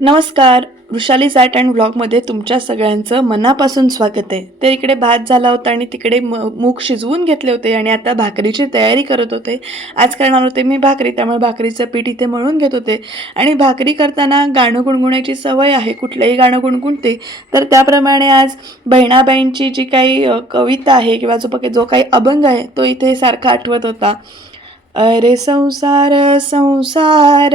नमस्कार वृषाली जाट अँड ब्लॉगमध्ये तुमच्या सगळ्यांचं मनापासून स्वागत आहे. तर इकडे भात झाला होता आणि तिकडे म मूग शिजवून घेतले होते आणि आता भाकरीची तयारी करत होते. आज करणार होते मी भाकरी त्यामुळे भाकरीचं पीठ इथे मळून घेत होते. आणि भाकरी करताना गाणं गुणगुणायची सवय आहे कुठलंही गाणं गुणगुणते. तर त्याप्रमाणे आज बहिणाबाईंची जी काही कविता आहे किंवा जो जो काही अभंग आहे तो इथे सारखा आठवत होता. अरे संसार संसार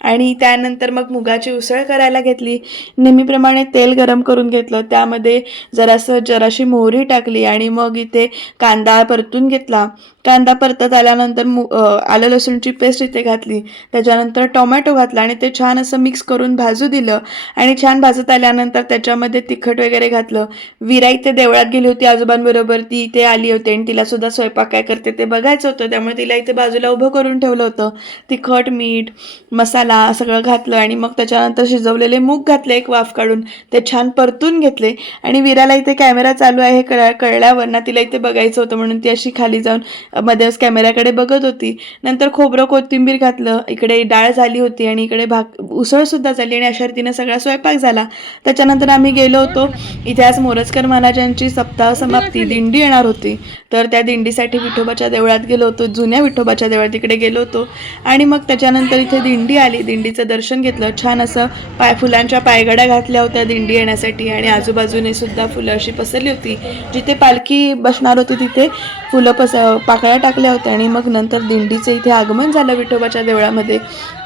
आणि त्यानंतर मग मुगाची उसळ करायला घेतली. नेहमीप्रमाणे तेल गरम करून घेतलं. त्यामध्ये जरासं जराशी मोहरी टाकली आणि मग इथे कांदा परतून घेतला. कांदा परतत आल्यानंतर मु आलं लसूणची पेस्ट इथे घातली. त्याच्यानंतर टोमॅटो घातला आणि ते छान असं मिक्स करून भाजू दिलं. आणि छान भाजत आल्यानंतर त्याच्यामध्ये तिखट वगैरे घातलं. विरा इथे देवळात गेली होती आजोबांबरोबर. ती इथे आली होती आणि तिला सुद्धा स्वयंपाक काय करते ते बघायचं होतं. त्यामुळे तिला इथे बाजूला उभं करून ठेवलं होतं. तिखट मीठ मसाला सगळं घातलं आणि मग त्याच्यानंतर शिजवलेले मूग घातले एक वाफ काढून. ते छान परतून घेतले. आणि विराला इथे कॅमेरा चालू आहे कळ कळल्यावर ना तिला इथे बघायचं होतं म्हणून ती अशी खाली जाऊन मध्येच कॅमेऱ्याकडे बघत होती. नंतर खोबरं कोथिंबीर घातलं. इकडे डाळ झाली होती आणि इकडे भाक उसळसुद्धा झाली आणि अशा रीतीनं सगळा स्वयंपाक झाला. त्याच्यानंतर आम्ही गेलो होतो. इथे आज मोरजकर महाराजांची सप्ताह समाप्ती. दिंडी येणार होती. तर त्या दिंडीसाठी विठोबाच्या देवळात गेलो होतो. जुन्या विठोबाच्या देवळात तिकडे गेलो होतो. आणि मग त्याच्यानंतर इथे दिंडी आली. दिंडीचं दर्शन घेतलं. छान असं पाय फुलांच्या पायगड्या घातल्या होत्या दिंडी येण्यासाठी आणि आजूबाजूने सुद्धा फुलं अशी पसरली होती. जिथे पालखी बसणार होती तिथे फुलं पस पाकळ्या टाकल्या होत्या आणि मग नंतर दिंडीचं इथे आगमन झालं विठोबाच्या देवळामध्ये.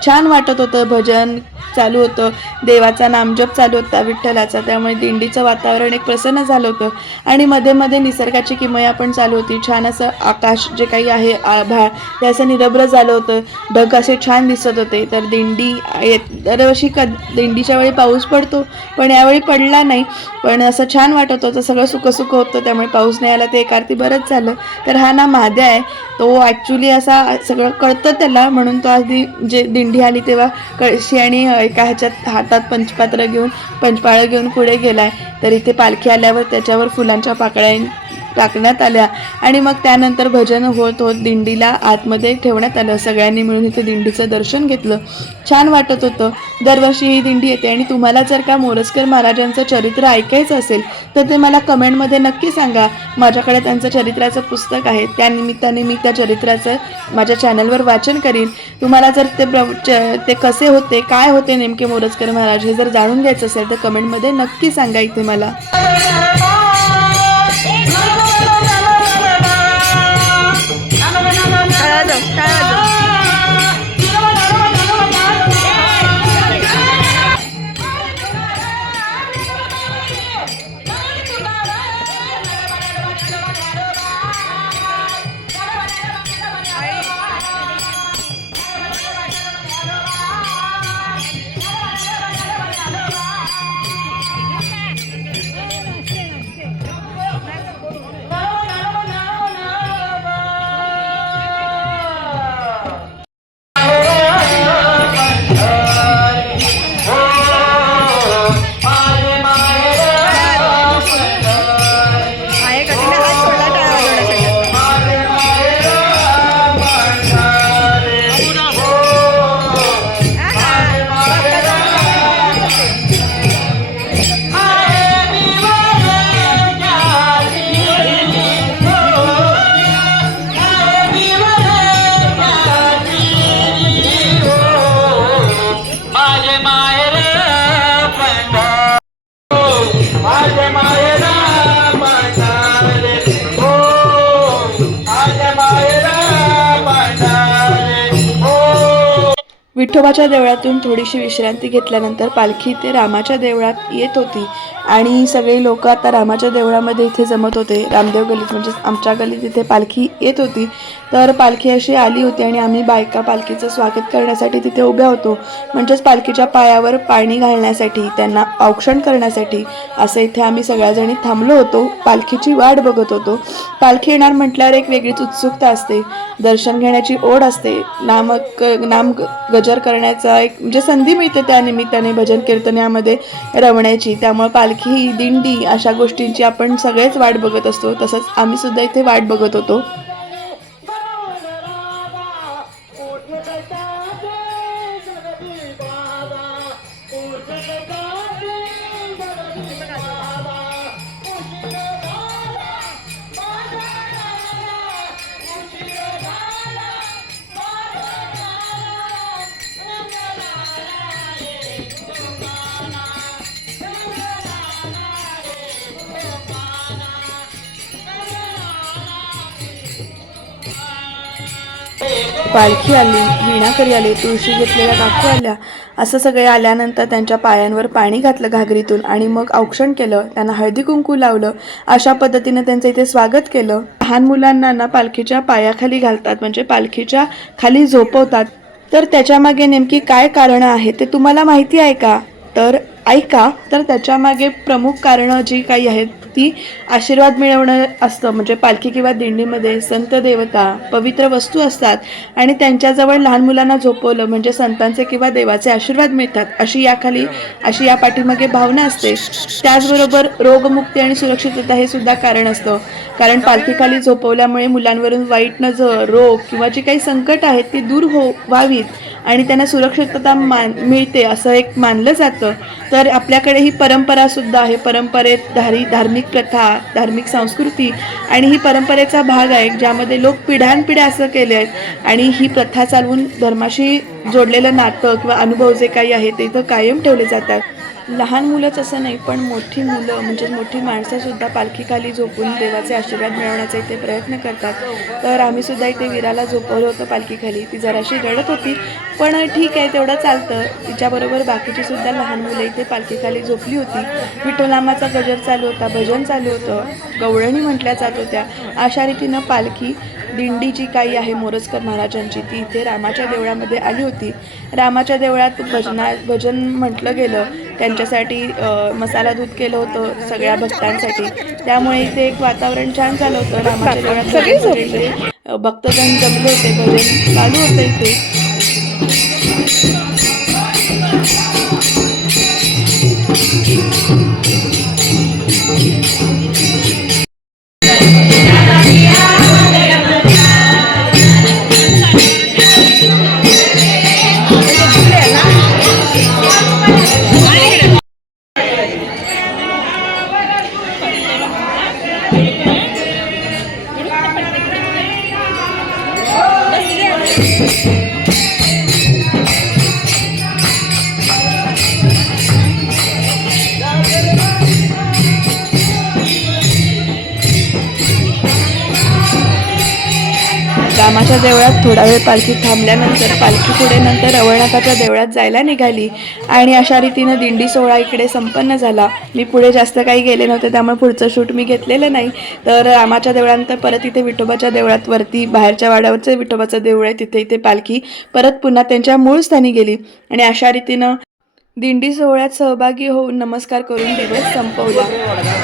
छान वाटत होतं भजन चालू होतं देवाचा नामजप चालू होता विठ्ठलाचा त्यामुळे दिंडीचं वातावरण एक प्रसन्न झालं होतं. आणि मध्ये मध्ये निसर्गाची किमया पण चालू होती. छान असं आकाश जे काही आहे आभाळ ते असं निरभ्र झालं होतं. ढग असे छान दिसत होते. तर दिंडी येत- दरवर्षी क दिंडीच्या वेळी पाऊस पडतो पण यावेळी पडला नाही. पण असं छान वाटत होतं सगळं सुखसुख होतं त्यामुळे पाऊस नाही आला ते एक आरती बरंच झालं. तर हा ना माद्या आहे. तो ॲक्च्युली असा सगळं कळतं त्याला म्हणून तो आधी जे दिंडी आली तेव्हा कळशी आणि एका ह्याच्यात हातात पंचपात्र घेऊन पंचपाळं घेऊन पुढे गेलाय. तर इथे पालखी आल्यावर त्याच्यावर फुलांच्या पाकळ्या टाकण्यात आल्या. आणि मग त्यानंतर भजन होत होत दिंडीला आतमध्ये ठेवण्यात आलं. सगळ्यांनी मिळून इथे दिंडीचं दर्शन घेतलं. छान वाटत होतं. दरवर्षी ही दिंडी येते. आणि तुम्हाला जर का मोरजकर महाराजांचं चरित्र ऐकायचं असेल तर ते मला कमेंटमध्ये नक्की सांगा. माझ्याकडे त्यांचं चरित्राचं पुस्तक आहे. त्यानिमित्ताने मी त्या चरित्राचं माझ्या चॅनलवर वाचन करीन. तुम्हाला जर ते प्र च- ते कसे होते काय होते नेमके मोरजकर महाराज हे जर जाणून घ्यायचं असेल तर कमेंटमध्ये नक्की सांगा इथे मला. विठोबाच्या देवळातून थोडीशी विश्रांती घेतल्यानंतर पालखी ते रामाच्या देवळात येत होती. आणि सगळे लोक आता रामाच्या देवळामध्ये इथे जमत होते. रामदेव गल्लीत म्हणजेच आमच्या गलीत इथे पालखी येत होती. तर पालखी अशी आली होती आणि आम्ही बायका पालखीचं स्वागत करण्यासाठी तिथे उभ्या होतो. म्हणजेच पालखीच्या पायावर पाणी घालण्यासाठी त्यांना औक्षण करण्यासाठी असं इथे आम्ही सगळ्याजणी थांबलो होतो. पालखीची वाट बघत होतो. पालखी येणार म्हटल्यावर एक वेगळीच उत्सुकता असते. दर्शन घेण्याची ओढ असते. नामक नाम ग- विचार करण्याचा एक म्हणजे संधी मिळते त्या निमित्ताने भजन कीर्तनामध्ये रवण्याची त्यामुळे पालखी दिंडी अशा गोष्टींची आपण सगळेच वाट बघत असतो. तसंच आम्ही सुद्धा इथे वाट बघत होतो. पालखी आली विणाकरी आली तुळशी घेतलेल्या काकू आल्या असं सगळे आल्यानंतर त्यांच्या पायांवर पाणी घातलं घागरीतून आणि मग औक्षण केलं त्यांना हळदी कुंकू लावलं अशा पद्धतीने त्यांचं इथे स्वागत केलं. लहान मुलांना ना पालखीच्या पायाखाली घालतात म्हणजे पालखीच्या खाली झोपवतात. तर त्याच्यामागे नेमकी काय कारणं आहेत ते तुम्हाला माहिती आहे का? तर ऐका तर त्याच्यामागे प्रमुख कारणं जी काही आहेत ती आशीर्वाद मिळवणं असतं. म्हणजे पालखी किंवा दिंडीमध्ये संत देवता पवित्र वस्तू असतात आणि त्यांच्याजवळ लहान मुलांना झोपवलं म्हणजे संतांचे किंवा देवाचे आशीर्वाद मिळतात अशी याखाली अशी या पाठीमागे भावना असते. त्याचबरोबर रोगमुक्ती आणि सुरक्षितता हे सुद्धा कारण असतं. कारण पालखीखाली झोपवल्यामुळे मुलांवरून वाईट नजर रोग किंवा जी काही संकट आहेत ती दूर हो व्हावीत. आणि त्यांना सुरक्षितता मान मिळते असं एक मानलं जातं. तर आपल्याकडे ही परंपरा सुद्धा आहे. परंपरेत धारी धार्मिक प्रथा धार्मिक संस्कृती आणि ही परंपरेचा भाग आहे ज्यामध्ये लोक पिढ्यानपिढ्या असं केले आहेत. आणि ही प्रथा चालवून धर्माशी जोडलेलं नातं किंवा अनुभव जे काही आहे ते इथं कायम ठेवले जातात. लहान मुलंच असं नाही पण मोठी मुलं म्हणजे मोठी माणसंसुद्धा पालखीखाली झोपून देवाचे आशीर्वाद मिळवण्याचा इथे प्रयत्न करतात. तर आम्हीसुद्धा इथे विराला झोपवलं होतं पालखीखाली. ती जराशी रडत होती पण ठीक आहे तेवढं चालतं. तिच्याबरोबर बाकीची सुद्धा लहान मुलं इथे पालखीखाली झोपली होती. विठ्ठलामाचा गजर चालू होता भजन चालू होतं गवळणी म्हटल्या जात होत्या. अशा रीतीनं पालखी दिंडी जी काही आहे मोरजकर महाराजांची ती इथे रामाच्या देवळामध्ये आली होती. रामाच्या देवळात भजना भजन म्हटलं गेलं त्यांच्यासाठी मसाला दूध केलं होतं सगळ्या भक्तांसाठी. त्यामुळे इथे एक वातावरण छान झालं होतं. रामाच्या सगळे भक्तजन जमले होते भजन. चालू होतं इथे. रामाच्या देवळात थोडा वेळ पालखी थांबल्यानंतर पालखी पुढे नंतर रवळनाथाच्या देवळात जायला निघाली. आणि अशा रीतीनं दिंडी सोहळा इकडे संपन्न झाला. मी पुढे जास्त काही गेले नव्हते त्यामुळे पुढचं शूट मी घेतलेलं नाही. तर रामाच्या देवळानंतर परत इथे विठोबाच्या देवळात वरती बाहेरच्या वाड्यावरचं विठोबाचं देऊळ आहे तिथे इथे पालखी परत पुन्हा त्यांच्या मूळ स्थानी गेली. आणि अशा रीतीनं दिंडी सोहळ्यात सहभागी होऊन नमस्कार करून दिवस संपवला.